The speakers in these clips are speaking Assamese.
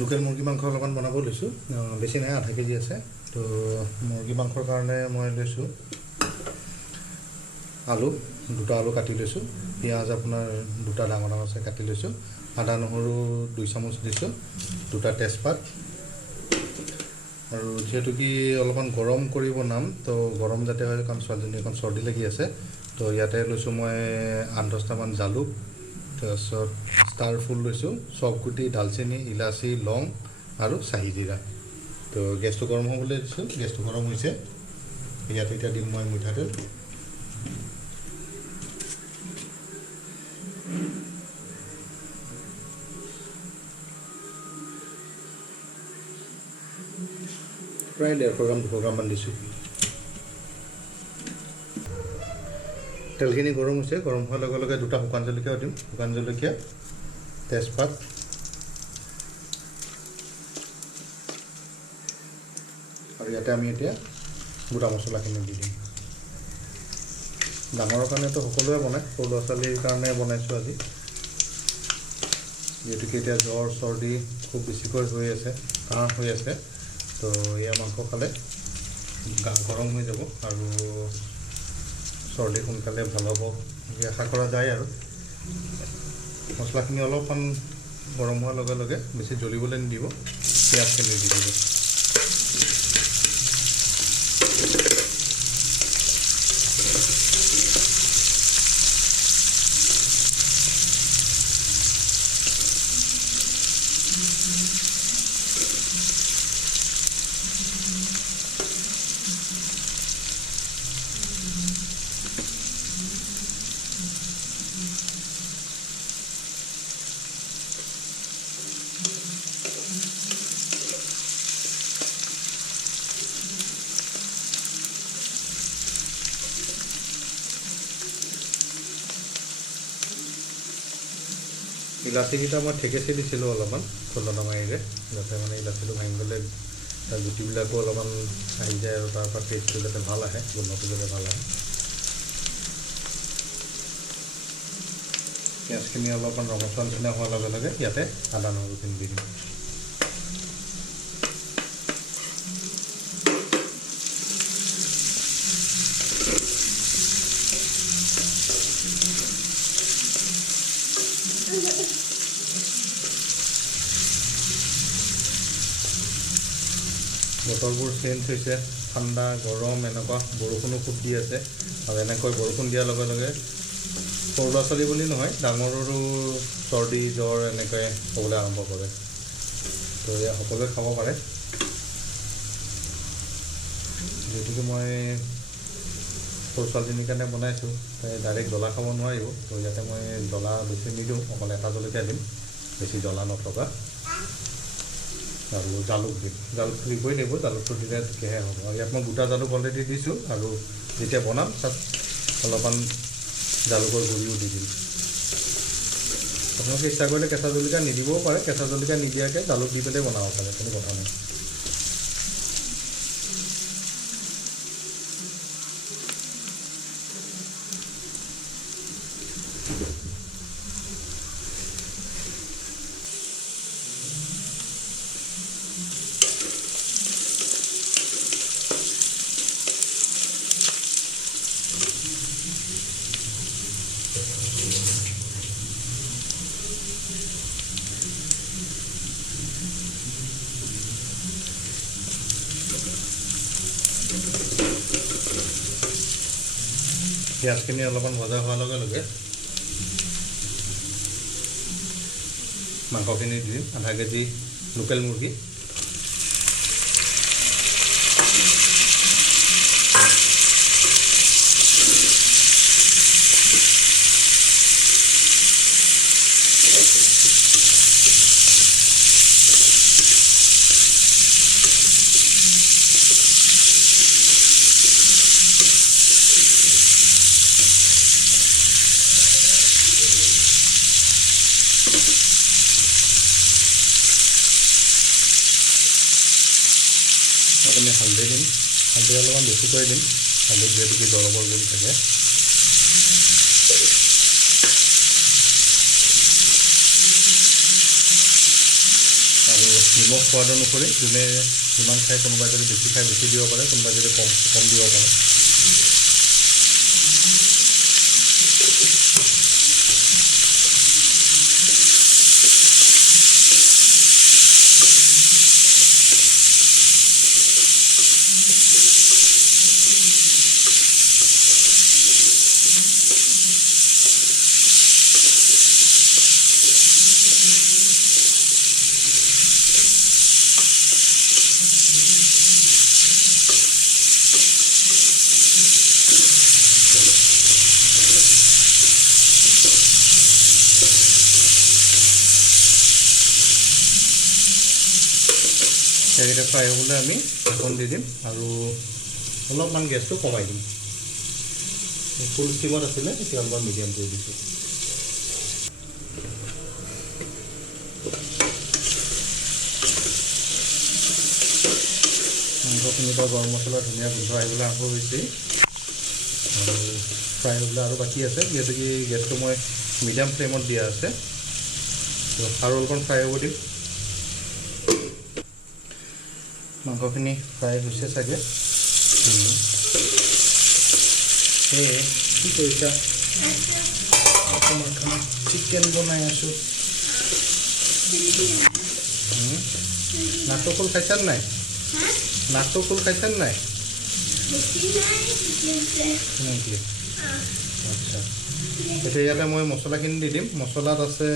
লোকেল মুৰ্গী মাংস অলপমান বনাব লৈছোঁ। বেছি নাই, আধা কেজি আছে। তো মুৰ্গী মাংসৰ কাৰণে মই লৈছোঁ আলু, দুটা আলু কাটি লৈছোঁ। পিঁয়াজ আপোনাৰ দুটা ডাঙৰ ডাঙৰকৈ কাটি লৈছোঁ। আদা নহৰু 2 চামুচ দিছোঁ। দুটা তেজপাত। আৰু যিহেতু কি অলপমান গৰম কৰি বনাম, তো গৰম যাতে হয়, কাৰণ ছোৱালীজনী এখন চৰ্দি লাগি আছে। তো ইয়াতে লৈছোঁ মই 8-10টামান জালুক, তাৰপিছত ষ্টাৰ ফুল লৈছোঁ, চফগুটি, দালচেনি, ইলাচি, লং আৰু চাহি জিৰা। তো গেছটো গৰম হ'বলৈ দিছোঁ। গেছটো গৰম হৈছে। ইয়াতে এতিয়া দিম মই মিঠাতেল। প্ৰায় 150 গ্ৰাম 200 গ্ৰামমান দিছোঁ। তেলখিনি গৰম হৈছে। গৰম হোৱাৰ লগে লগে দুটা শুকান জলকীয়াও দিম। শুকান জলকীয়া, তেজপাত, আৰু ইয়াতে আমি এতিয়া গোটা মছলাখিনি দি দিম। ডাঙৰৰ কাৰণেতো সকলোৱে বনায়, সৰু ল'ৰা ছোৱালীৰ কাৰণে বনাইছোঁ আজি। যিহেতুকে এতিয়া জ্বৰ চৰ্দি খুব বেছিকৈ হৈ আছে, কাহ হৈ আছে। তো এয়া মাংস খালে গা গৰম হৈ যাব আৰু চৰ্দি সোনকালে ভাল হ'ব বুলি আশা কৰা যায়। আৰু মছলাখিনি অলপমান গৰম হোৱাৰ লগে লগে, বেছি জ্বলিবলৈ নিদিব, পিঁয়াজখিনি দি দিব। ইলাচিকেইটা মই ঠেকেচি দিছিলোঁ অলপমান খুন্দনা মাৰিৰে, যাতে মানে ইলাচিটো ভাঙিবলৈ তাৰ গুটিবিলাকো অলপমান আহি যায় আৰু তাৰ পৰা টেষ্টটো যাতে ভাল আহে, গোন্ধটো যাতে ভাল আহে। পিঁয়াজখিনি অলপমান ৰঙচুৱা নিচিনা হোৱাৰ লগে লগে ইয়াতে আদা নহৰুখিনি দি দিম। বতৰবোৰ চেঞ্জ হৈছে, ঠাণ্ডা গৰম এনেকুৱা, বৰষুণো খুব দি আছে। আৰু এনেকৈ বৰষুণ দিয়াৰ লগে লগে সৰু ল'ৰা ছোৱালী বুলি নহয়, ডাঙৰৰো চৰ্দি জ্বৰ এনেকৈ হ'বলৈ আৰম্ভ কৰে। তো এয়া সকলোৱে খাব পাৰে। যিহেতুকে মই সৰু ছোৱালীজনীৰ কাৰণে বনাইছোঁ, তাই ডাইৰেক্ট জ্বলা খাব নোৱাৰিব। তো ইয়াতে মই জ্বলা বেছি নিদিওঁ, অকল এটা জলকীয়া দিম, বেছি জ্বলা নথকা। আৰু জালুক দিম। জালুকটো দিবই লাগিব, জালুকটো দিলে তেতিয়াহে হ'ব। আৰু ইয়াত মই গোটা জালুক অলৰেডি দিছোঁ, আৰু যেতিয়া বনাম তাত অলপমান জালুকৰ গুড়িও দি দিম। আপোনালোকে ইচ্ছা কৰিলে কেঁচা জলকীয়া নিদিবও পাৰে, কেঁচা জলকীয়া নিদিয়াকৈ জালুক দি পেলাই বনাব পাৰে, কোনো কথা নাই। পিঁয়াজখিনি অলপমান ভজা হোৱাৰ লগে লগে মাংসখিনি দি দিম। আধা কেজি লোকেল মুৰ্গী। আপুনি হালধি দিম, হালধি অলপমান বেছিকৈ দিম, হালধি যিহেতুকে দৰৱৰ গুণ থাকে। আৰু নিমখ সোৱাদ অনুসৰি যোনে যিমান খায়, কোনোবাই যদি বেছি খায় বেছি দিব পাৰে, কোনোবাই যদি কম দিব পাৰে। সেইকেইটা ফ্ৰাই হ'বলৈ আমি ঢাকন দি দিম আৰু অলপমান গেছটো কমাই দিম। ফুল ষ্টিমত আছিলে, এতিয়া অলপমান মিডিয়াম কৰি দিছোঁ। মাংসখিনিৰ পৰা গৰম মছলা ধুনীয়া গোন্ধ আহিবলৈ আৰম্ভ হৈছে আৰু ফ্ৰাই হ'বলৈ আৰু বাকী আছে, যিহেতু কি গেছটো মই মিডিয়াম ফ্লেমত দিয়া আছে। আৰু অলপমান ফ্ৰাই হ'ব দিম। মাংসখিনি ফ্ৰাই হৈছে চাগে। সেয়ে কি কৰিছা? চিকেন বনাই আছোঁ। নাটক ফুল খাইছানে নাই? নাটক ফুল খাইছানে নাই? নেকি? আচ্ছা, এতিয়া ইয়াতে মই মছলাখিনি দি দিম। মছলাত আছে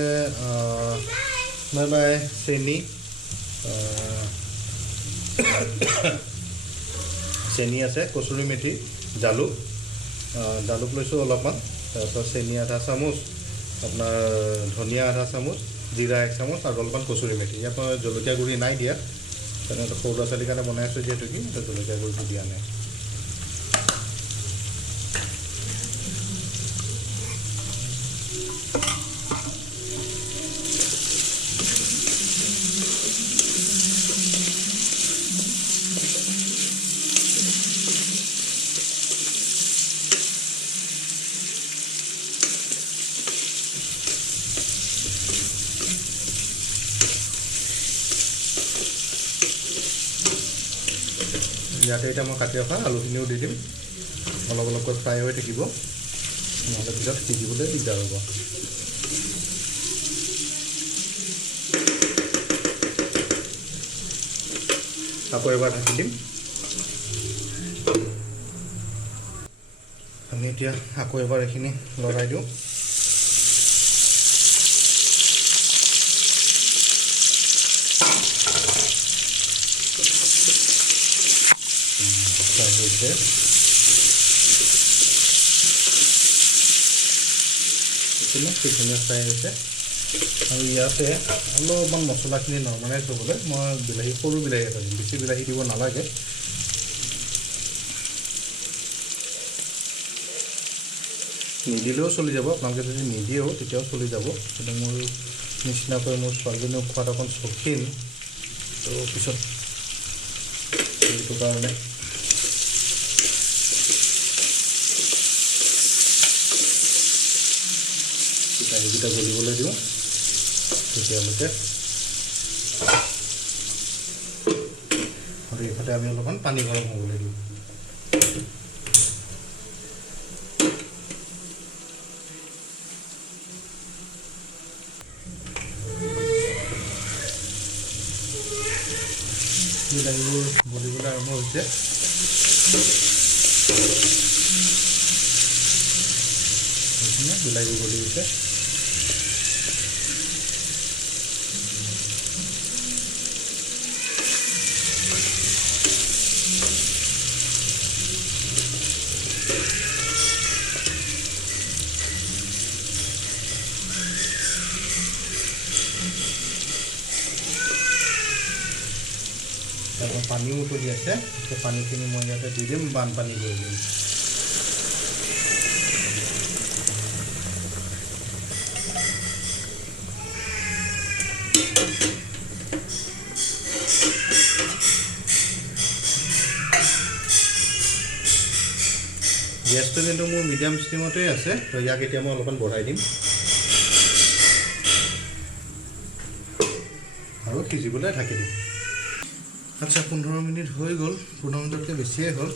বাই চেনি, চেনি আছে, কচুৰি মেথি, জালুক লৈছোঁ অলপমান, তাৰপিছত চেনি আধা চামুচ, আপোনাৰ ধনিয়া আধা চামুচ, জিৰা 1 চামুচ আৰু অলপমান কচুৰি মেথি। ইয়াত মই জলকীয়া গুড়ি নাই দিয়া, তেনেকৈ সৰু ল'ৰা ছোৱালীৰ কাৰণে বনাই আছোঁ যিহেতু কি জলকীয়া গুড়িটো দিয়া নাই। ইয়াতে এতিয়া মই কাটি ৰখা আলুখিনিও দি দিম। অলপ অলপকৈ ফ্ৰাই হৈ থাকিব, নহ'লে পিছত সিজিবলৈ দিগদাৰ হ'ব। আকৌ এবাৰ ঢাকি দিম। আমি এতিয়া আকৌ এবাৰ এইখিনি লৰাই দিওঁ। হৈছে ধুনীয়া ফ্ৰাই হৈছে আৰু ইয়াতে অলপমান মছলাখিনি নৰ্মেলাইজ হ'বলৈ মই সৰু বিলাহী এটা দিম। বেছি বিলাহী দিব নালাগে। নিদিলেও চলি যাব, আপোনালোকে যদি নিদিয়েও তেতিয়াও চলি যাব। কিন্তু মোৰ নিচিনাকৈ মোৰ ছোৱালীজনীও খোৱাত অকণ চৌখিন, তো পিছত সেইটো কাৰণে বিলাহীকেইটা গলিবলৈ দিওঁ। তেতিয়ালৈকে আৰু এইফালে আমি অলপমান পানী গৰম হ'বলৈ দিওঁ। বিলাহীবোৰ গলিবলৈ আৰম্ভ হৈছে। বিলাহীবোৰ গলি গৈছে। তাৰপৰা পানীও উতলি আছে, সেই পানীখিনি মই ইয়াতে দি দিম, বানপানী কৰি দিম। গেছটো কিন্তু মোৰ মিডিয়াম ষ্টিমতেই আছে, তো ইয়াক এতিয়া মই অলপমান বঢ়াই দিম আৰু আৰু সিজিবলৈ ঢাকি দিম। আচ্ছা 15 মিনিট হৈ গ'ল, 15 মিনিটতকৈ বেছিয়ে হ'ল।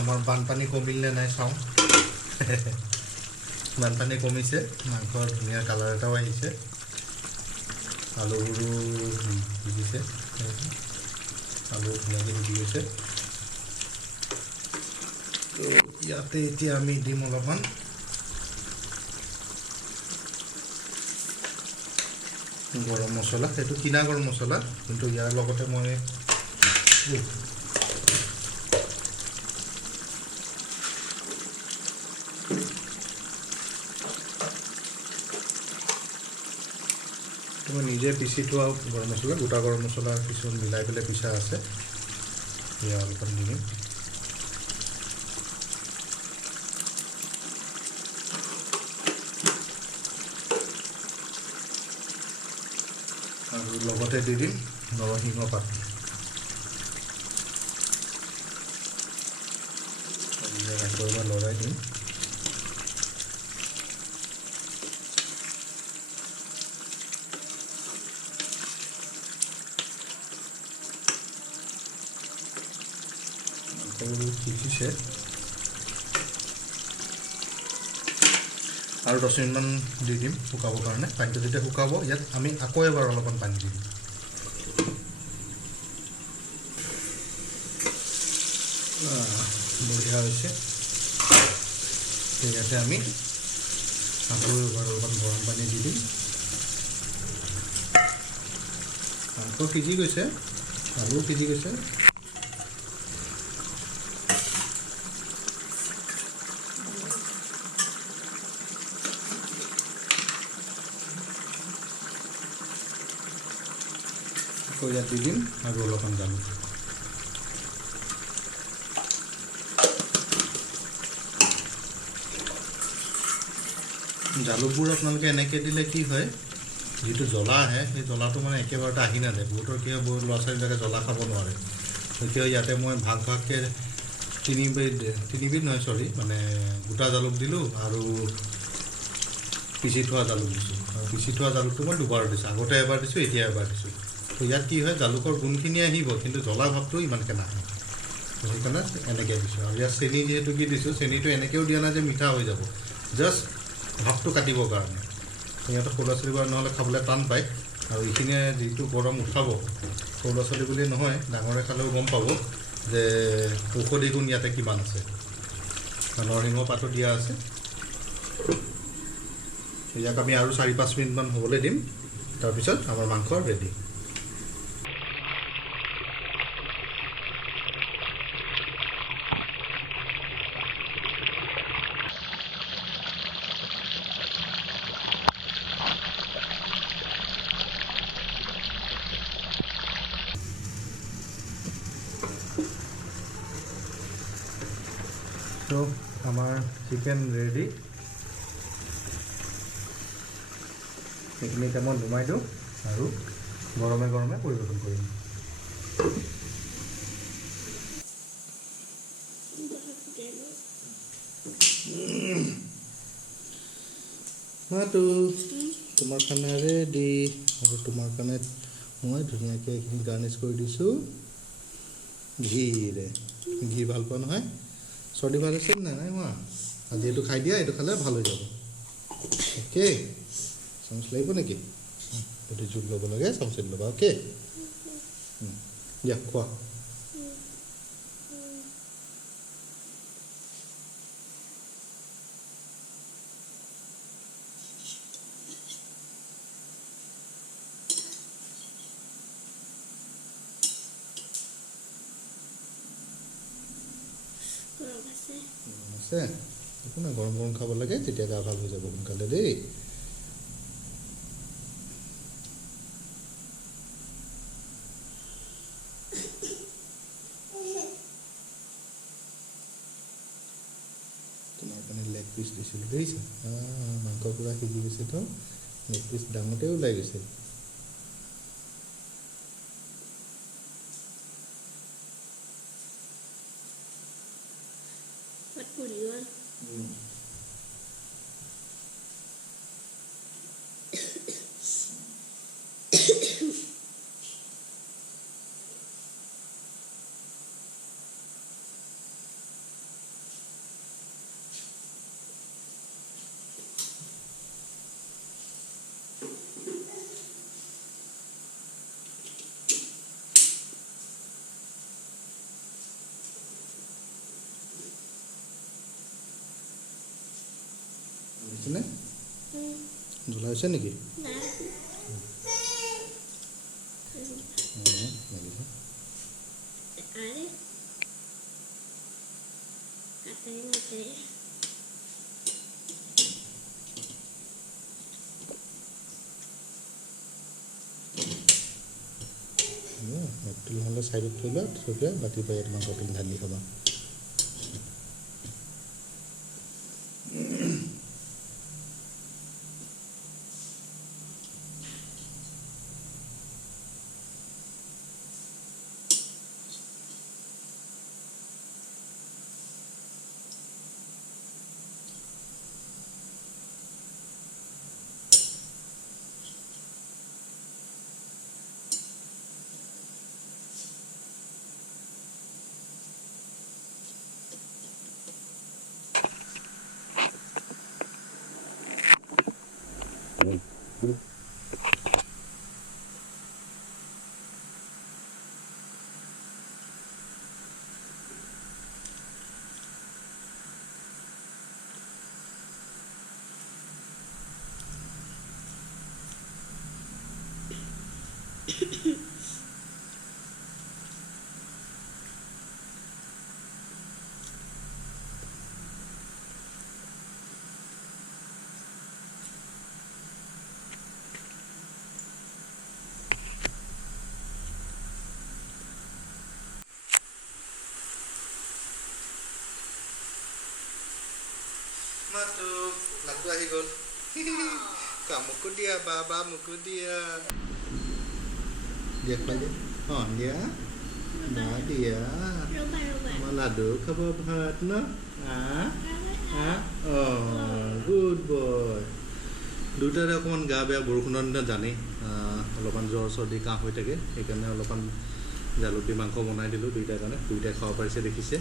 আমাৰ বানপানী কমিল নে নাই চাওঁ। বানপানী কমিছে, মাংসৰ ধুনীয়া কালাৰ এটাও আহিছে, আলুবোৰো সিজিছে, আলু ধুনীয়াকৈ সিজি গৈছে। তো ইয়াতে এতিয়া আমি দিম অলপমান গৰম মছলা। সেইটো কিনা গৰম মছলা, কিন্তু ইয়াৰ লগতে মই মই নিজে পিচি থোৱা গৰম মছলা, গোটা গৰম মছলা কিছুমান মিলাই পেলাই পিচা আছে, সেয়া অলপমান দিম। আৰু লগতে দি দিম নৰসিংহ পাত। এবাৰ লৰাই দিম। মাংসবোৰ সিজিছে আৰু 10 মিনিটমান দি দিম শুকাবৰ কাৰণে। পানীটো যেতিয়া শুকাব, ইয়াত আমি আকৌ এবাৰ অলপমান পানী দি দিম। বঢ়িয়া হৈছে। ইয়াতে আমি আকৌ এবাৰ অলপমান গৰম পানী দি দিম। মাংস সিজি গৈছে, আলুও সিজি গৈছে। আকৌ ইয়াত দি দিম আৰু অলপমান জালুক। জালুকবোৰ আপোনালোকে এনেকৈ দিলে কি হয়, যিটো জ্বলা আহে সেই জ্বলাটো মানে একেবাৰতে আহি নাযায়। বহুতৰ কি হয়, বহুত ল'ৰা ছোৱালীবিলাকে জ্বলা খাব নোৱাৰে। গতিকে ইয়াতে মই ভাগ ভাগকৈ তিনিবিধ নহয় চৰি, মানে গোটা জালুক দিলোঁ আৰু পিচি থোৱা জালুক দিছোঁ। আৰু পিচি থোৱা জালুকটো মই দুবাৰ দিছোঁ, আগতে এবাৰ দিছোঁ, এতিয়া এবাৰ দিছোঁ। তো ইয়াত কি হয়, জালুকৰ গুণখিনি আহিব, কিন্তু জ্বলা ভাৱটো ইমানকৈ নাহে। তো সেইকাৰণে এনেকৈ দিছোঁ। আৰু ইয়াত চেনি যিহেতু কি দিছোঁ, চেনিটো এনেকৈও দিয়া নাই যে মিঠা হৈ যাব, জাষ্ট ভাৱটো কাটিবৰ কাৰণে। সিহঁতৰ সৰু ল'ৰা ছোৱালীবোৰ নহ'লে খাবলৈ টান পায়। আৰু এইখিনিয়ে যিটো গৰম উঠাব, সৰু ল'ৰা ছোৱালী বুলিয়ে নহয়, ডাঙৰে খালেও গম পাব যে ঔষধি গুণ ইয়াতে কিমান আছে। নৰসিংহ পাতো দিয়া আছে। ইয়াক আমি আৰু 4-5 মিনিটমান হ'বলৈ দিম, তাৰপিছত আমাৰ মাংস ৰেডি। তো আমাৰ চিকেন ৰেডি। সেইখিনি এতিয়া মই নুমাই দিওঁ আৰু গৰমে গৰমে পৰিৱেশন কৰিম। তোমাৰ কাৰণে ৰেডি। আৰু তোমাৰ কাৰণে মই ধুনীয়াকৈ এইখিনি গাৰ্নিছ কৰি দিছোঁ ঘিৰে। ঘি ভাল পোৱা নহয়? চৰ্দি ভাল হৈছে নাই হোৱা? আজি এইটো খাই দিয়া, এইটো খালে ভাল হৈ যাব। অ'কে, চামুচ লাগিব নেকি? যদি জোল ল'ব লাগে চামুচেদি ল'বা। অ'কে, দিয়া খোৱা। আছে একো নাই, গৰম গৰম খাব লাগে, তেতিয়া গা ভাল হৈ যাব সোনকালে দেই। তোমাৰ কাৰণে লেগ পিচ দিছিলোঁ দেখিছা? মাংস পূৰা সিজি গৈছে, তো লেগ পিচ ডাঙৰতে ওলাই গৈছে। হৈছে নেকি নহ'লে চাইডত থৈ লোৱা থৈ পেলাই বাতি পাই তোমাক হোটেল ঢালি খাবা মাতো লাডু আহি গ'ল কামকো দিয়া বাবা মোকো দিয়া দিয়া খুৱাই দিয়া অঁ দিয়া না দিয়া আমাৰ লাডু খাব ভাত ন অঁ গুড বয় দুটাৰে অকণমান গা বেয়া বৰষুণৰ দিনা জানেই অলপমান জ্বৰ চৰ্দি কাহ হৈ থাকে সেইকাৰণে অলপমান জালুক দি মাংস বনাই দিলোঁ দুইটাৰ কাৰণে দুইটাই খাব পাৰিছে দেখিছে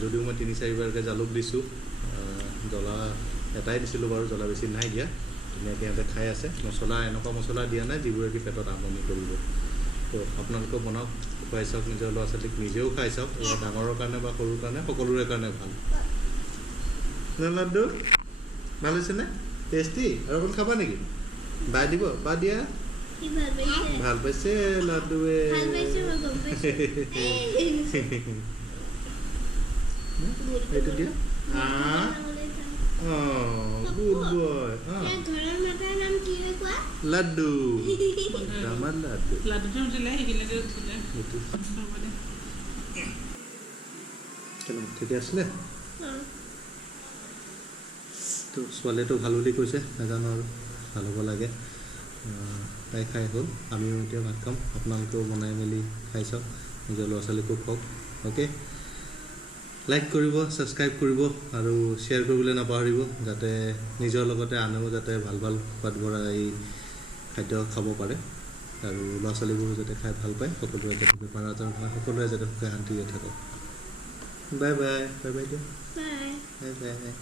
যদিও মই 3-4বাৰকৈ জালুক দিছোঁ জ্বলা এটাই দিছিলোঁ বাৰু জ্বলা বেছি নাই দিয়া ধুনীয়াকৈ সিহঁতে খাই আছে মছলা এনেকুৱা মছলা দিয়া নাই যিবোৰে কি পেটত আমনি কৰিব তো আপোনালোকেও বনাওক খুৱাই চাওক নিজৰ ল'ৰা ছোৱালীক নিজেও খাই চাওক এয়া ডাঙৰৰ কাৰণে বা সৰুৰ কাৰণে সকলোৰে কাৰণে ভাল লাডু ভাল হৈছেনে টেষ্টি আৰু অকণ খাবা নেকি বাই দিব বা দিয়া ভাল পাইছে লাডুৱে এইটো দিয়া গুড বয় লাডু আমাৰ লাডু ঠিকে আছিলে তো ছোৱালীয়েতো ভাল বুলি কৈছে নাজানো আৰু ভাল হ'ব লাগে তাই খাই হ'ল আমিও এতিয়া ভাত খাম আপোনালোকেও বনাই মেলি খাই চাওক নিজৰ ল'ৰা ছোৱালীকো খুৱাওক অ'কে লাইক কৰিব ছাবস্ক্ৰাইব কৰিব আৰু শ্বেয়াৰ কৰিবলৈ নাপাহৰিব যাতে নিজৰ লগতে আনেও যাতে ভাল ভাল সোৱাদ ভৰা এই খাদ্য খাব পাৰে আৰু ল'ৰা ছোৱালীবোৰো যাতে খাই ভাল পায় সকলোৰে যাতে বেমাৰ আজাৰ নহয় সকলোৰে যাতে সুখে শান্তিৰে থাকক বাই বাই বাই বাই দিয়া বাই বাই